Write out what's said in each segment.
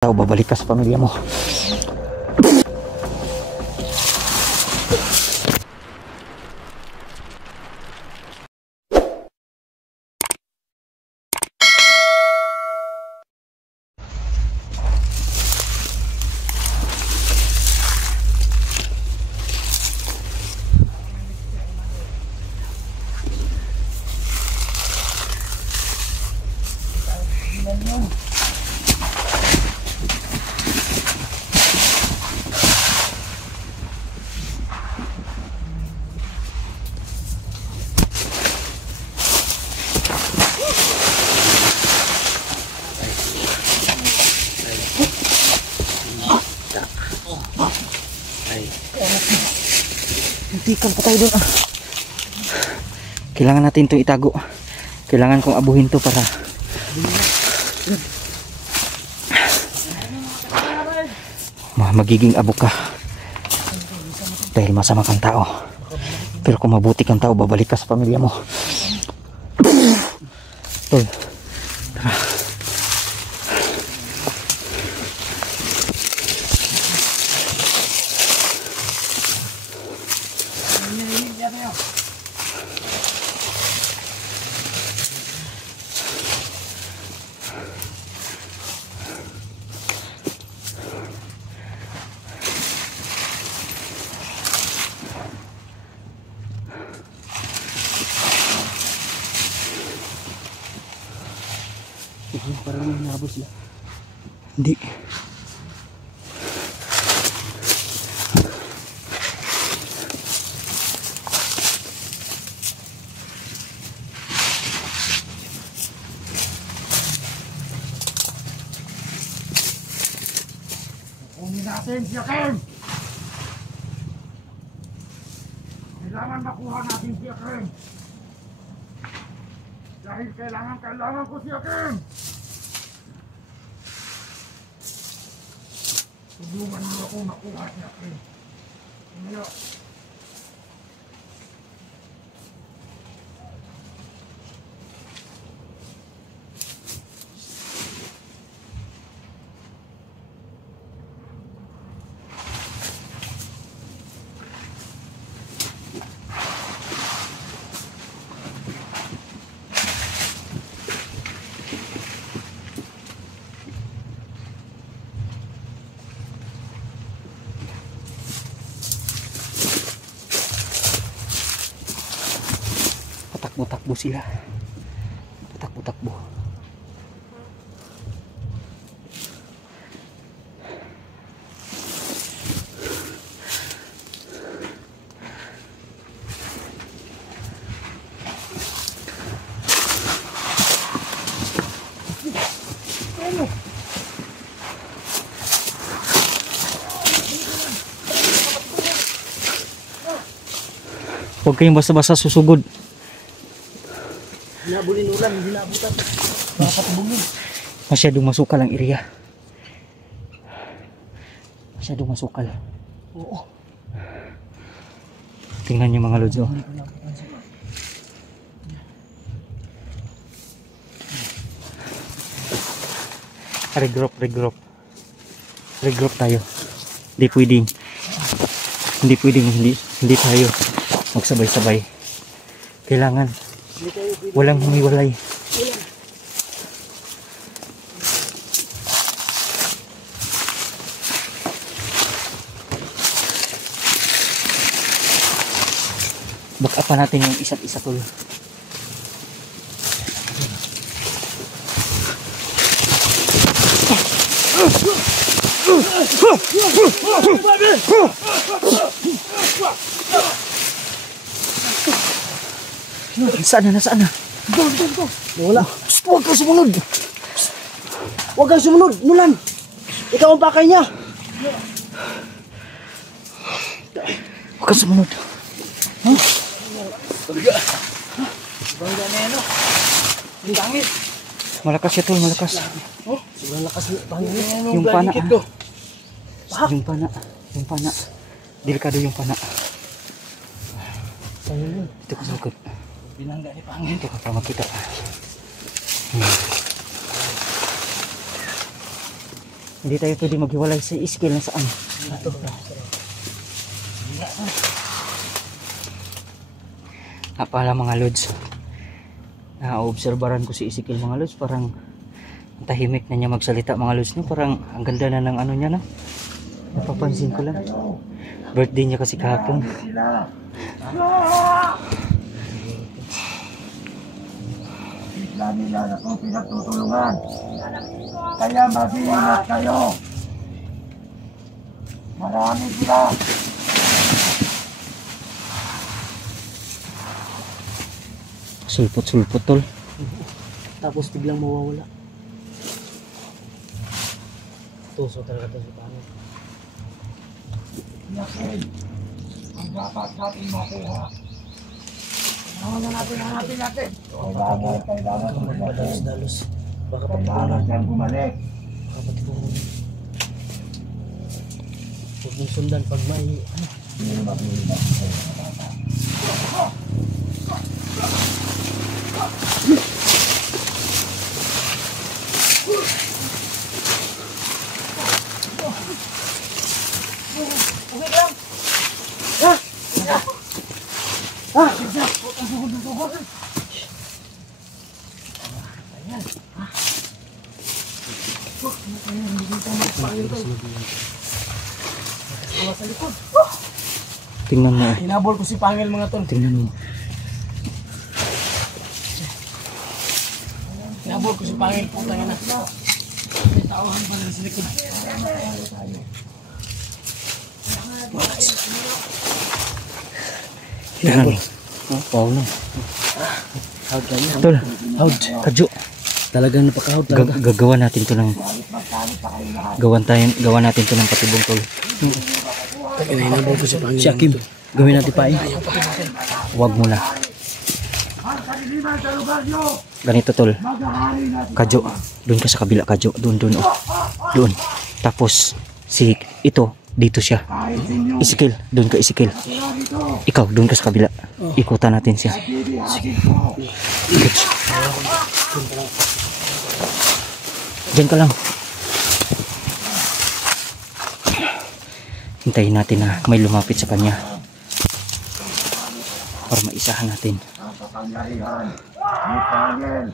Babalik ka sa pamilya mo. Hentikan pa tayo doon. Kailangan natin itong itago. Kailangan kong abuhin to para magiging abo ka. Dahil masama kang tao. Pero kung mabuti kang tao, babalik ka sa pamilya mo. Tol, tara. Parang may nabos sila. Hindi. Kunin natin si Akem! Kailangan makuha natin si Akem! Dahil kailangan ko si Akem! Tulungan mo ako makuha si Akem. Ngayon. Takbo sila. Takbo. Huwag kayong basta-basta susugod. Hinabulin ulan, hindi naabutan. Makapatubungin. Masyadong masukal ang area. Masyadong masukal. Oo. Tingnan niyo mga lods. Oh. Regroup tayo. Hindi pwedeng hindi tayo magsabay-sabay. Kailangan walang humiwalay. Back up pa natin yung isa't isa tol. Nasaan na? Wala. Huwag kang sumunod. Mulan. Ikaw ang pakay niya. Huwag kang sumunod. Huh? Bangga na yan, ang dangit. Malakas siya tol, malakas. Oh, sobrang lakas ng bangga na yan. Yung pana. Yung pana. Delikado yung pana. Ito ka sugod. Binangga ni Pangin. Ito ka pa makita. Hindi tayo pwede maghiwalay sa Iskil na saan. Ito. Pala mga lods, naobserbaran ko si Isikil mga lods, parang tahimik na niya magsalita mga lods, no? Parang ang ganda na ng ano niya, no? Napapansin ko lang, birthday niya kasi kahapon. Isla nila na kung pinagtutulungan. Kaya mag-iingat kayo. Marami sila. Sulpot-sulpot tol. Tapos biglang mawawala. Tuso talaga ito sa pangit. Yakin. Ang dapat natin makuha. Hanapin natin. Kailangan bumalik. Dalos-dalos. Baka Kailangan siyang bumalik. patipunan. Huwag mong sundan pag may Tingnan mo, hinabol ko si Pangil mga tol. tingnan mo. Hinabol ko si Pangil, putang ina. May tawahan pa rin sa likod. Tingnan mo. Wow na. Hawd lang yan. Tol, Hawd. kadyo. Talagang napaka-hawd talaga. Gagawa natin to ng gawa natin to ng patibong tol. Hinabol ko si Pangil. Si Akim. Gawin natin pa Huwag mo na. Ang kaliliman sa lugar nyo. Ganito tol. Maghahari na Kadyo, doon ka sa kabila, Kadyo. Doon, oh. Doon. Tapos, si ito, dito siya. kahit sinyo. Isikil, doon ka Isikil. Sila dito. Ikaw, doon ka sa kabila. Ikutan natin siya. Bibihasin ko. Diyan ka lang. Hintayin natin na may lumapit sa kanya. Para maisahan natin. Ang kapangyarihan ni Pangil.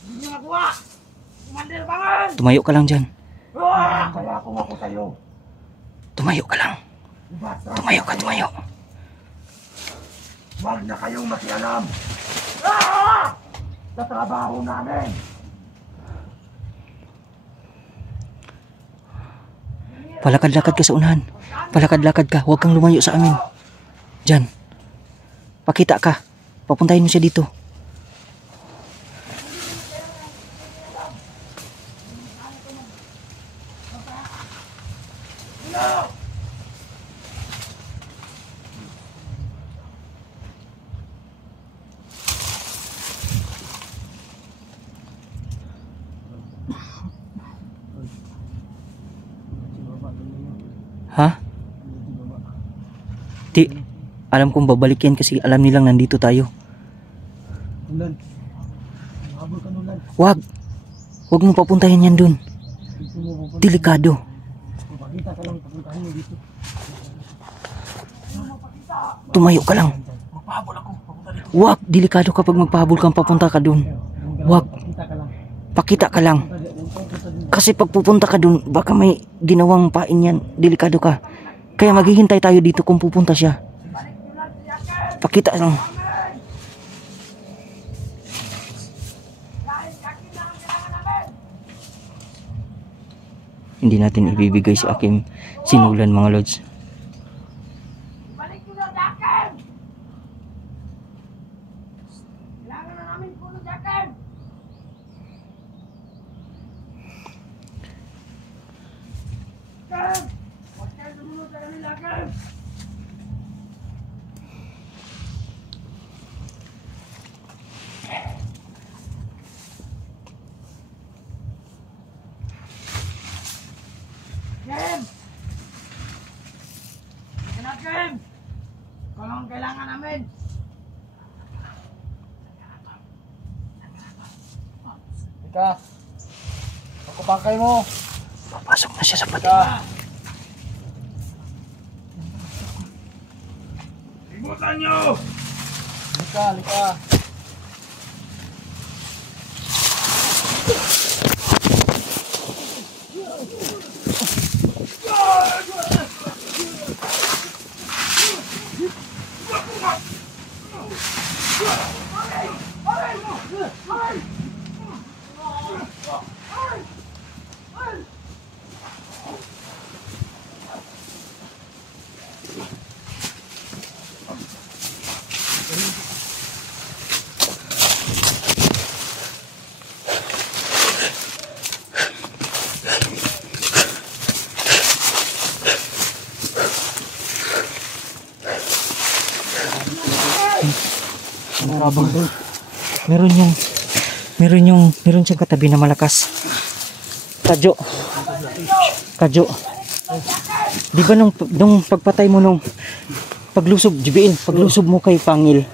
Hindi niyo nakuha. Commander Pangil. Tumayo ka lang dyan. Kaya kung ako sa'yo. Tumayo ka lang. Basta Tumayo ka, tumayo. huwag na kayong makialam. Sa trabaho namin. Palakad-lakad ka sa unahan. Palakad-lakad ka. Huwag kang lumayo sa amin. Diyan. Pakita ka. Papuntahin mo siya dito. Ha? Di, alam kong babalik yan kasi alam nilang nandito tayo. Nulan. Habol ka nulan. Wag. Wag mo papuntahin yan dun. Delikado. Pakita ka lang, papuntahin mo dito. Tumayo ka lang. Magpahabol ako, papunta dito. Wag. Delikado kapag magpahabol kang papunta ka dun. Wag. Pakita ka lang. Pakita ka lang. Kasi pag pupunta ka dun, baka may ginawang pain yan. Delikado ka. Kaya maghihintay tayo dito kung pupunta siya. Pakita lang. Hindi natin ibibigay si Akim sinulan mga lods. Balik nyo na Jacken! Kailangan na namin puno Jacken! Ken! Huwag kayo sumunod sa kanila, Ken! Ken! Sige na, Ken! Ikaw lang ang kailangan namin! Ika. Ako pakay mo. Papasok na siya sa pati. Ika. Ibutan nyo! Lika, lika. Meron siyang katabi na malakas. Kadyo. Di ba nung pagpatay mo nung paglusob, Jibiin, paglusob mo kay Pangil,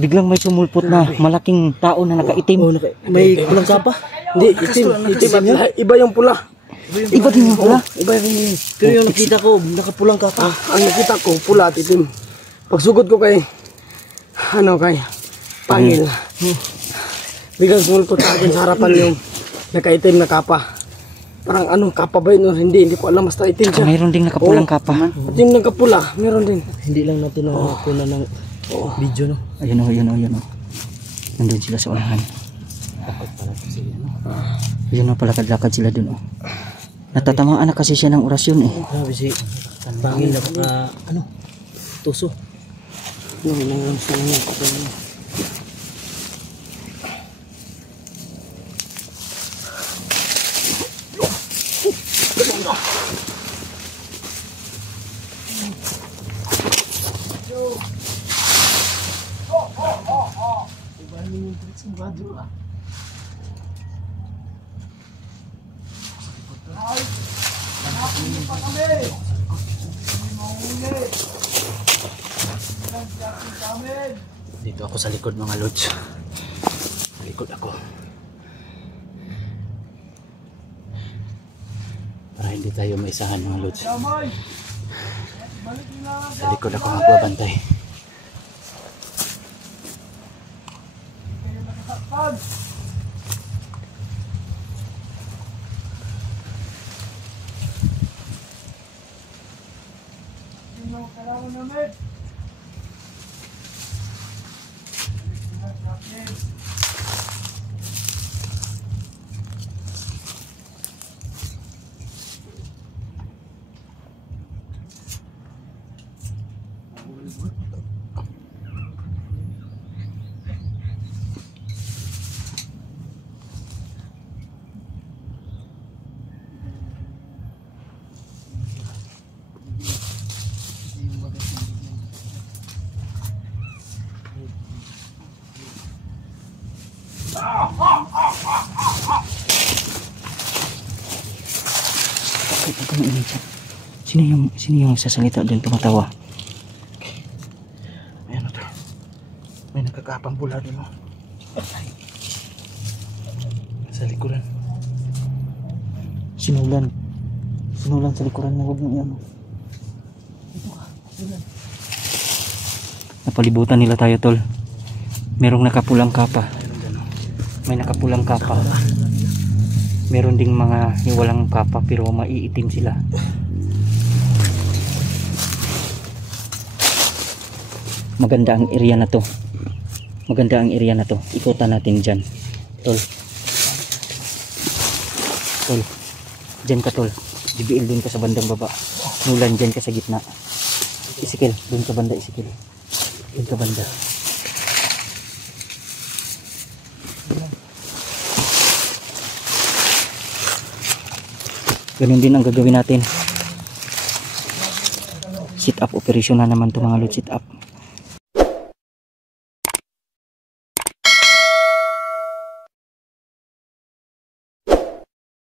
biglang may sumulpot na malaking tao na nakaitim. May pulang kapa? Hindi, itim. Iba yung pula. Iba din yung pula. Iba yung pero yung nakita ko, nakapulang kapa. Ang nakita ko, pula at itim. Pagsugod ko kay Pangil. Biglang sumulpot sa akin sa harapan yung nakaitim na kapa. Parang kapa ba yun? Hindi ko alam, basta itim siya. Mayroon ding nakapulang kapa. At yung nagkapula, meron din. Hindi lang natin nakakuna ng video, no? Ayun o. Nandun sila sa unahan. Ayun o, palakad-lakad sila dun o. Natatamaan na kasi siya ng orasyon eh. Grabe si Pangil na tuso. Nangyayang sa mga kapatid. Dito ako sa likod mga lods. Sa likod ako. Para hindi tayo maisahan mga lods. Sa likod ako magbabantay. Sino yung sasalita doon tumatawa? Ayan to. May nagkakapang pula doon. Sa likuran. Sinulan sa likuran mo, huwag mo yan. Napalibutan nila tayo tol. Merong nakapulang kapa. May nakapulang kapa. Meron ding mga walang kapa pero maiitim sila. Maganda ang area na to. Ikutan natin dyan. Tol. Dyan ka tol. JBL dun ka sa bandang baba. Nulan dyan ka sa gitna. Isikil. Dun ka banda isikil. Dun ka banda. Ganun din ang gagawin natin. Sit up operation na naman to mga lods. Sit up.